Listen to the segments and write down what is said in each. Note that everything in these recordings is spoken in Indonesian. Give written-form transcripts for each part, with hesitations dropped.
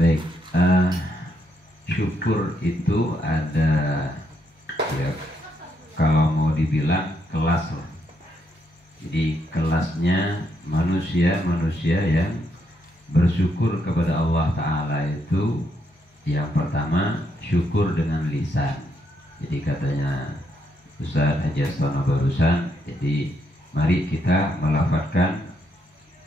Baik, syukur itu ada ya, kalau mau dibilang kelas lah. Jadi kelasnya manusia yang bersyukur kepada Allah Ta'ala itu yang pertama syukur dengan lisan. Jadi katanya Ustaz Haji Astono barusan, jadi mari kita melafadzkan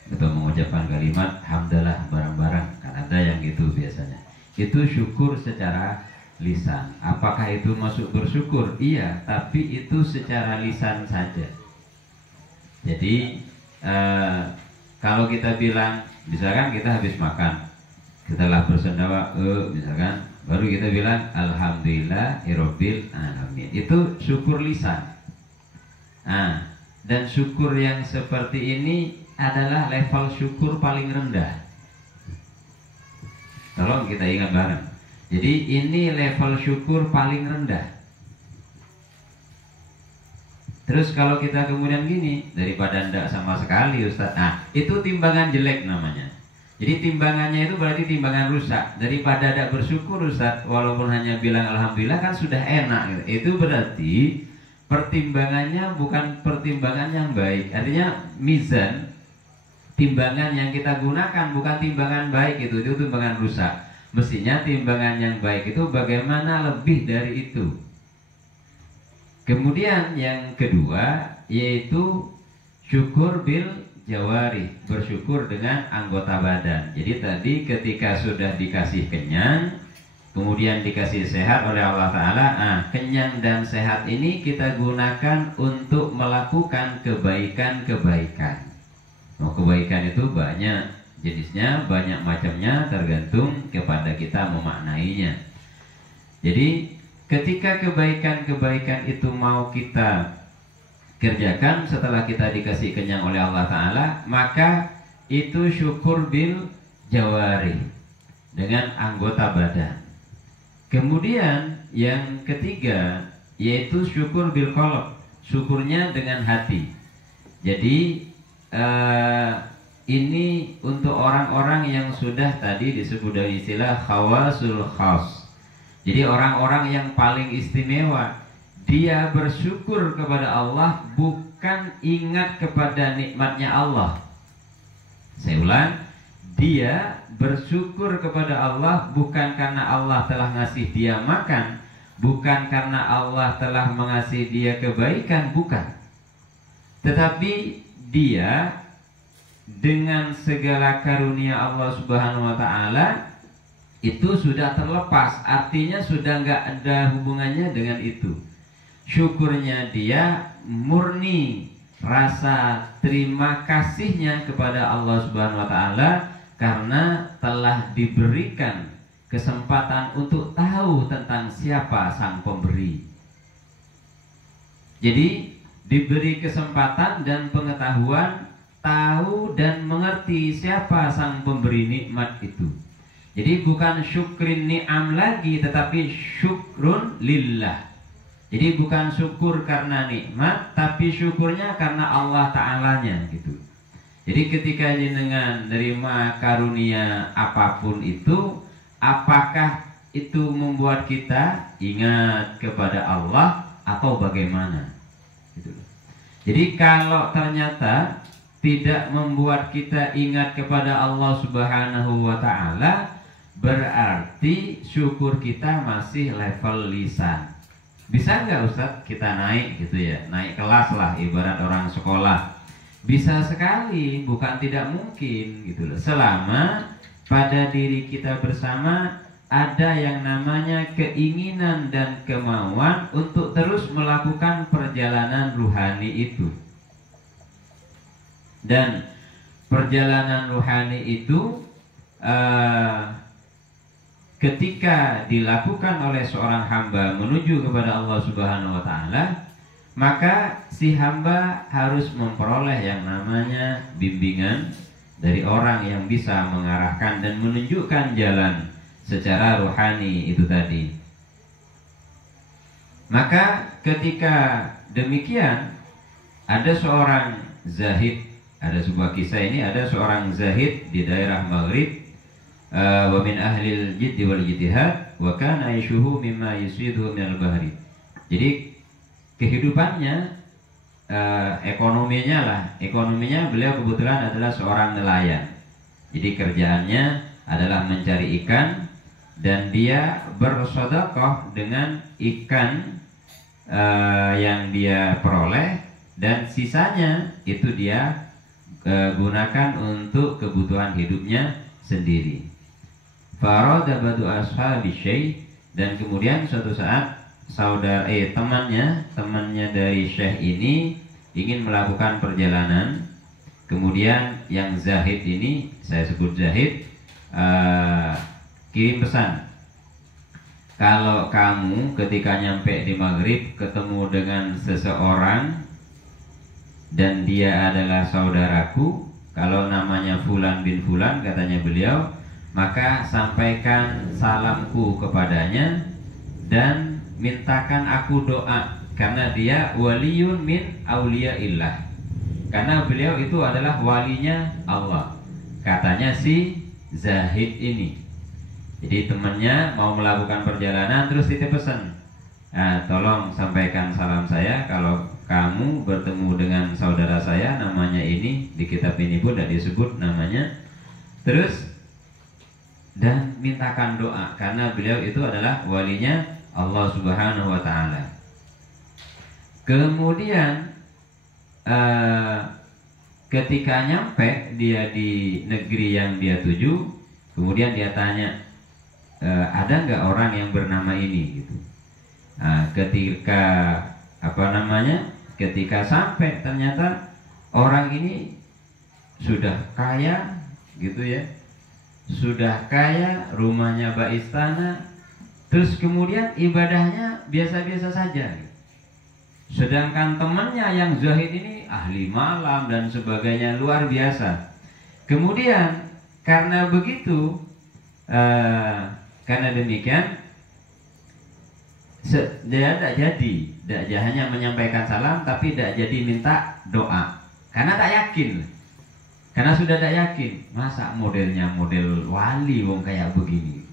atau mengucapkan kalimat hamdalah bareng-bareng. Kan ada yang gitu biasanya. Itu syukur secara lisan. Apakah itu masuk bersyukur? Iya, tapi itu secara lisan saja. Jadi kalau kita bilang, misalkan kita habis makan, setelah bersendawa, misalkan, baru kita bilang alhamdulillahirabbil alamin. Itu syukur lisan. Nah, dan syukur yang seperti ini adalah level syukur paling rendah. Tolong kita ingat bareng. Jadi ini level syukur paling rendah. Terus kalau kita kemudian gini, daripada ndak sama sekali Ustaz, nah itu timbangan jelek namanya. Jadi timbangannya itu berarti timbangan rusak. Daripada ndak bersyukur Ustaz, walaupun hanya bilang alhamdulillah kan sudah enak gitu. Itu berarti pertimbangannya bukan pertimbangan yang baik. Artinya mizan, timbangan yang kita gunakan bukan timbangan baik, itu timbangan rusak. Mestinya timbangan yang baik itu bagaimana lebih dari itu. Kemudian yang kedua yaitu syukur bil jawari, bersyukur dengan anggota badan. Jadi tadi ketika sudah dikasih kenyang, kemudian dikasih sehat oleh Allah Ta'ala, kenyang dan sehat ini kita gunakan untuk melakukan kebaikan-kebaikan. Kebaikan itu banyak jenisnya, banyak macamnya, tergantung kepada kita memaknainya. Jadi ketika kebaikan-kebaikan itu mau kita kerjakan setelah kita dikasih kenyang oleh Allah Ta'ala, maka itu syukur bil jawari, dengan anggota badan. Kemudian yang ketiga yaitu syukur bil qalb, syukurnya dengan hati. Jadi ini untuk orang-orang yang sudah tadi disebut dengan istilah khawasul khas. Jadi orang-orang yang paling istimewa, dia bersyukur kepada Allah bukan ingat kepada nikmatnya Allah. Saya ulang, dia bersyukur kepada Allah bukan karena Allah telah ngasih dia makan, bukan karena Allah telah mengasihi dia kebaikan, bukan. Tetapi dia dengan segala karunia Allah Subhanahu wa Ta'ala itu sudah terlepas, artinya sudah nggak ada hubungannya dengan itu. Syukurnya dia murni rasa terima kasihnya kepada Allah Subhanahu wa Ta'ala karena telah diberikan kesempatan untuk tahu tentang siapa sang pemberi. Jadi diberi kesempatan dan pengetahuan tahu dan mengerti siapa sang pemberi nikmat itu. Jadi bukan syukrin ni'am lagi, tetapi syukrun lillah. Jadi bukan syukur karena nikmat, tapi syukurnya karena Allah Ta'alanya gitu. Jadi ketika jenengan menerima karunia apapun itu, apakah itu membuat kita ingat kepada Allah atau bagaimana? Gitu. Jadi kalau ternyata tidak membuat kita ingat kepada Allah Subhanahu wa Ta'ala, berarti syukur kita masih level lisan. Bisa nggak Ustadz kita naik gitu ya, naik kelas lah ibarat orang sekolah? Bisa sekali, bukan tidak mungkin gitu loh. Selama pada diri kita bersama ada yang namanya keinginan dan kemauan untuk terus melakukan perjalanan ruhani itu. Dan perjalanan ruhani itu ketika dilakukan oleh seorang hamba menuju kepada Allah Subhanahu wa Ta'ala, maka si hamba harus memperoleh yang namanya bimbingan dari orang yang bisa mengarahkan dan menunjukkan jalan secara rohani itu tadi. Maka ketika demikian, ada seorang zahid, ada sebuah kisah ini, ada seorang zahid di daerah Maghrib, wa min ahlil jiddi wal ijtihad wa kana aishuhu mimma yusidu minal bahri. Jadi kehidupannya, ekonominya beliau kebetulan adalah seorang nelayan. Jadi kerjaannya adalah mencari ikan dan dia bersedekah dengan ikan yang dia peroleh, dan sisanya itu dia gunakan untuk kebutuhan hidupnya sendiri. Farada badu ashabi syekh, dan kemudian suatu saat temannya dari syekh ini ingin melakukan perjalanan. Kemudian yang zahid ini, saya sebut zahid, kirim pesan, kalau kamu ketika nyampe di maghrib ketemu dengan seseorang dan dia adalah saudaraku, kalau namanya Fulan bin Fulan, katanya beliau, maka sampaikan salamku kepadanya dan mintakan aku doa, karena dia waliyun min auliyaillah, karena beliau itu adalah walinya Allah, katanya si zahid ini. Jadi temannya mau melakukan perjalanan, terus titip pesan, tolong sampaikan salam saya kalau kamu bertemu dengan saudara saya namanya ini, di kitab ini pun tidak disebut namanya, terus dan mintakan doa, karena beliau itu adalah walinya Allah Subhanahu wa ta'ala. Kemudian ketika nyampe dia di negeri yang dia tuju, kemudian dia tanya, ada nggak orang yang bernama ini gitu. Ketika sampai ternyata orang ini sudah kaya gitu ya, sudah kaya, rumahnya bak istana, terus kemudian ibadahnya biasa-biasa saja. Sedangkan temannya yang zahid ini ahli malam dan sebagainya, luar biasa. Kemudian karena begitu, karena demikian dia tidak jadi hanya menyampaikan salam, tapi tidak jadi minta doa, karena tak yakin. Karena sudah tidak yakin, masa modelnya model wali wong kayak begini.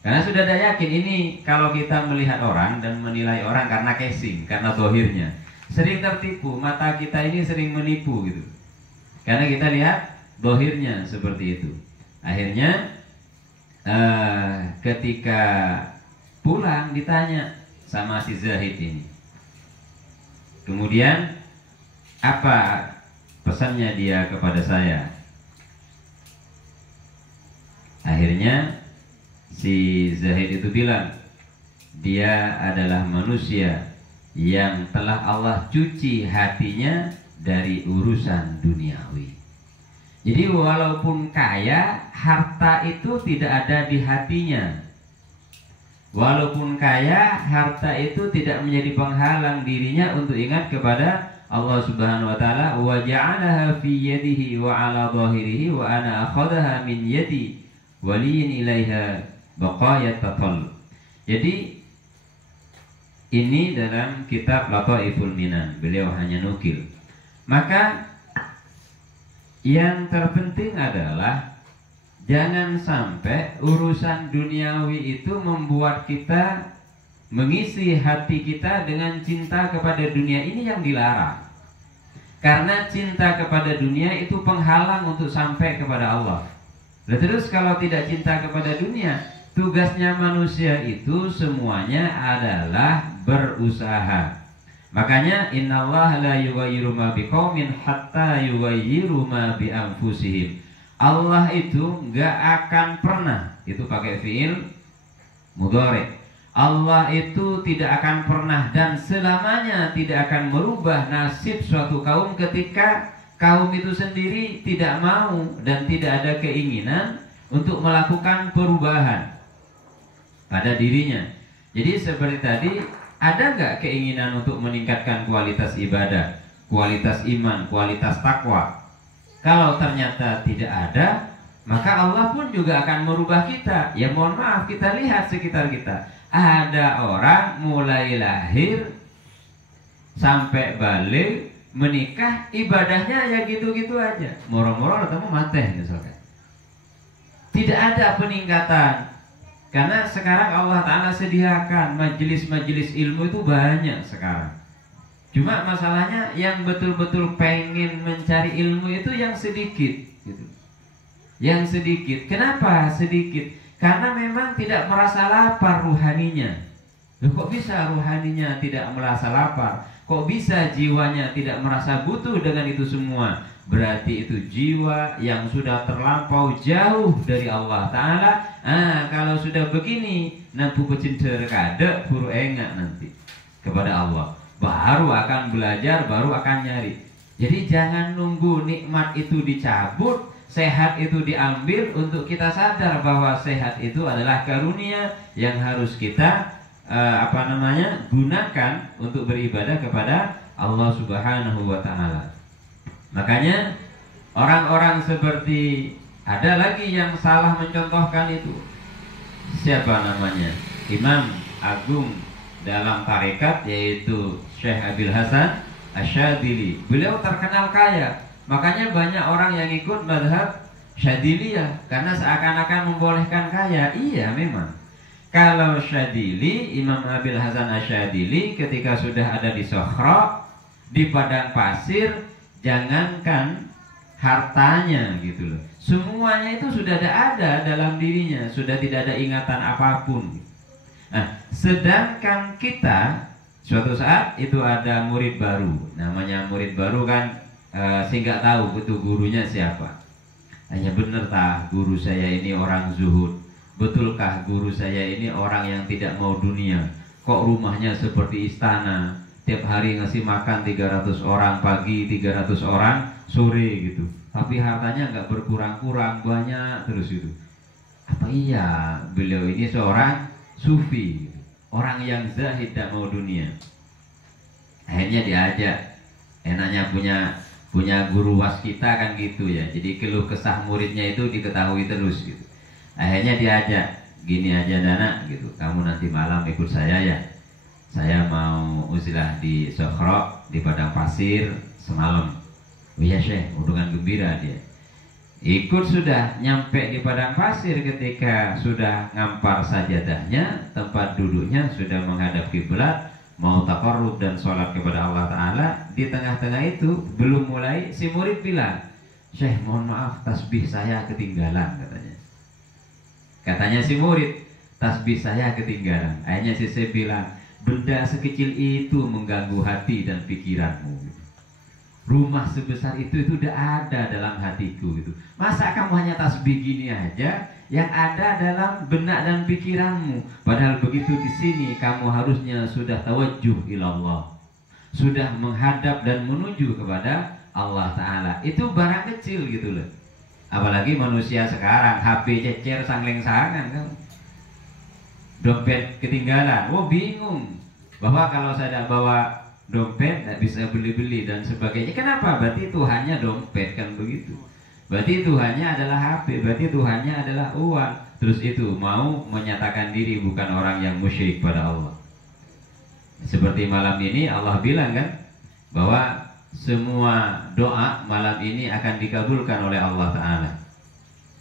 Karena sudah tidak yakin, ini kalau kita melihat orang dan menilai orang karena casing, karena dohirnya, sering tertipu, mata kita ini sering menipu gitu. Karena kita lihat dohirnya seperti itu. Akhirnya ketika pulang ditanya sama si zahid ini, kemudian apa pesannya dia kepada saya? Akhirnya si zahid itu bilang, dia adalah manusia yang telah Allah cuci hatinya dari urusan duniawi. Jadi walaupun kaya, harta itu tidak ada di hatinya. Walaupun kaya, harta itu tidak menjadi penghalang dirinya untuk ingat kepada Allah Subhanahu wa ta'ala. Wa ja'alaha fi yadihi wa ala zahirihi wa ana akhadaha min yadi waliyin ilaiha baqayat tatal. Jadi ini dalam kitab Lataiful Minan, beliau hanya nukil. Maka yang terpenting adalah jangan sampai urusan duniawi itu membuat kita mengisi hati kita dengan cinta kepada dunia ini yang dilarang. Karena cinta kepada dunia itu penghalang untuk sampai kepada Allah. Dan terus kalau tidak cinta kepada dunia, tugasnya manusia itu semuanya adalah berusaha. Makanya innallaha la yughayyiru ma biqaumin hatta yughayyiru ma bi anfusihim. Allah itu enggak akan pernah, itu pakai fiil mudhari. Allah itu tidak akan pernah dan selamanya tidak akan merubah nasib suatu kaum ketika kaum itu sendiri tidak mau dan tidak ada keinginan untuk melakukan perubahan pada dirinya. Jadi seperti tadi, ada nggak keinginan untuk meningkatkan kualitas ibadah, kualitas iman, kualitas takwa? Kalau ternyata tidak ada, maka Allah pun juga akan merubah kita. Ya mohon maaf, kita lihat sekitar kita. Ada orang mulai lahir sampai balik, menikah, ibadahnya ya gitu-gitu aja. Moro-moro ketemu mati misalkan. Tidak ada peningkatan. Karena sekarang Allah Ta'ala sediakan majelis-majelis ilmu itu banyak sekarang. Cuma masalahnya yang betul-betul pengen mencari ilmu itu yang sedikit gitu. Yang sedikit. Kenapa sedikit? Karena memang tidak merasa lapar ruhaninya. Loh, kok bisa ruhaninya tidak merasa lapar? Kok bisa jiwanya tidak merasa butuh dengan itu semua? Berarti itu jiwa yang sudah terlampau jauh dari Allah Ta'ala. Kalau sudah begini, nanti pecinta kada buru enggak nanti kepada Allah. Baru akan belajar, baru akan nyari. Jadi jangan nunggu nikmat itu dicabut, sehat itu diambil untuk kita sadar bahwa sehat itu adalah karunia yang harus kita gunakan untuk beribadah kepada Allah Subhanahu wa Ta'ala. Makanya orang-orang seperti ada lagi yang salah mencontohkan itu. Siapa namanya? Imam Agung dalam tarekat, yaitu Syekh Abil Hasan Asyadili. Beliau terkenal kaya. Makanya banyak orang yang ikut mazhab Syadiliyah karena seakan-akan membolehkan kaya. Iya memang. Kalau Syadili, Imam Abil Hasan Asyadili ketika sudah ada di Sokhra, di padang pasir, jangankan hartanya gitu loh, semuanya itu sudah ada dalam dirinya, sudah tidak ada ingatan apapun. Nah, sedangkan kita suatu saat itu ada murid baru, namanya murid baru kan saya nggak tahu itu gurunya siapa. Hanya bener tah guru saya ini orang zuhud, betulkah guru saya ini orang yang tidak mau dunia? Kok rumahnya seperti istana, tiap hari ngasih makan 300 orang pagi, 300 orang sore gitu, tapi hartanya nggak berkurang-kurang, banyak terus itu. Apa iya beliau ini seorang sufi gitu, orang yang zahid, tidak mau dunia? Akhirnya diajak, enaknya punya guru waskita kan gitu ya, jadi keluh kesah muridnya itu diketahui terus gitu. Akhirnya diajak, gini aja Dana gitu, kamu nanti malam ikut saya ya, saya mau uzilah di Sokhra, di padang pasir semalam. Oh iya Syekh, dengan gembira dia ikut. Sudah nyampe di padang pasir, ketika sudah ngampar sajadahnya, tempat duduknya sudah menghadap kiblat, mau taqarrub dan sholat kepada Allah Ta'ala. Di tengah-tengah itu belum mulai, si murid bilang, Syekh mohon maaf, tasbih saya ketinggalan katanya si murid, tasbih saya ketinggalan. Akhirnya si Syekh bilang, benda sekecil itu mengganggu hati dan pikiranmu. Rumah sebesar itu udah ada dalam hatiku gitu. Masa kamu hanya tasbih gini aja, yang ada dalam benak dan pikiranmu. Padahal begitu di sini kamu harusnya sudah tawajjuh ilallah, sudah menghadap dan menuju kepada Allah Ta'ala. Itu barang kecil gitu loh. Apalagi manusia sekarang, HP cecer sangleng-sangan kan, dompet ketinggalan, bingung bahwa kalau saya tidak bawa dompet tidak bisa beli-beli dan sebagainya. Kenapa? Berarti Tuhannya dompet kan begitu. Berarti Tuhannya adalah HP, berarti Tuhannya adalah uang. Terus itu mau menyatakan diri bukan orang yang musyrik pada Allah. Seperti malam ini Allah bilang kan bahwa semua doa malam ini akan dikabulkan oleh Allah Ta'ala.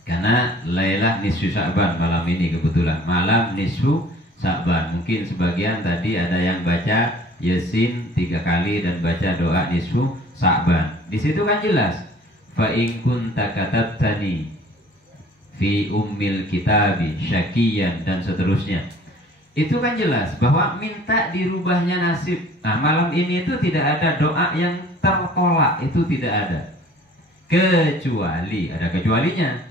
Karena Lailah nisfu Sya'ban malam ini, kebetulan malam nisfu Sya'ban. Mungkin sebagian tadi ada yang baca Yasin 3 kali dan baca doa nisfu Sya'ban. Di situ kan jelas, fa in kunta katabtani fi ummil kitabi syakiyan dan seterusnya. Itu kan jelas bahwa minta dirubahnya nasib. Nah, malam ini itu tidak ada doa yang tertolak, itu tidak ada. Kecuali, ada kecualinya,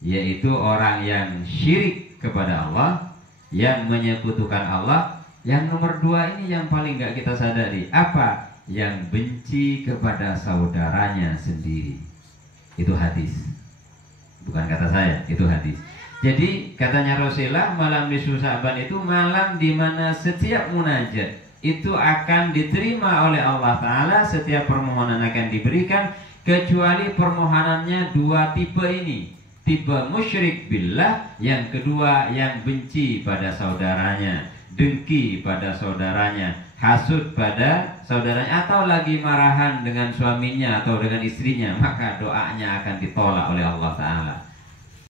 yaitu orang yang syirik kepada Allah, yang menyekutukan Allah. Yang nomor 2 ini yang paling gak kita sadari. Apa? Yang benci kepada saudaranya sendiri. Itu hadis, bukan kata saya, itu hadis. Jadi katanya Rasulullah, malam nisfu Sya'ban itu malam di mana setiap munajat itu akan diterima oleh Allah Ta'ala, setiap permohonan akan diberikan, kecuali permohonannya 2 tipe ini. Tipe musyrik billah, yang kedua yang benci pada saudaranya, dengki pada saudaranya, hasud pada saudaranya, atau lagi marahan dengan suaminya atau dengan istrinya, maka doanya akan ditolak oleh Allah Ta'ala.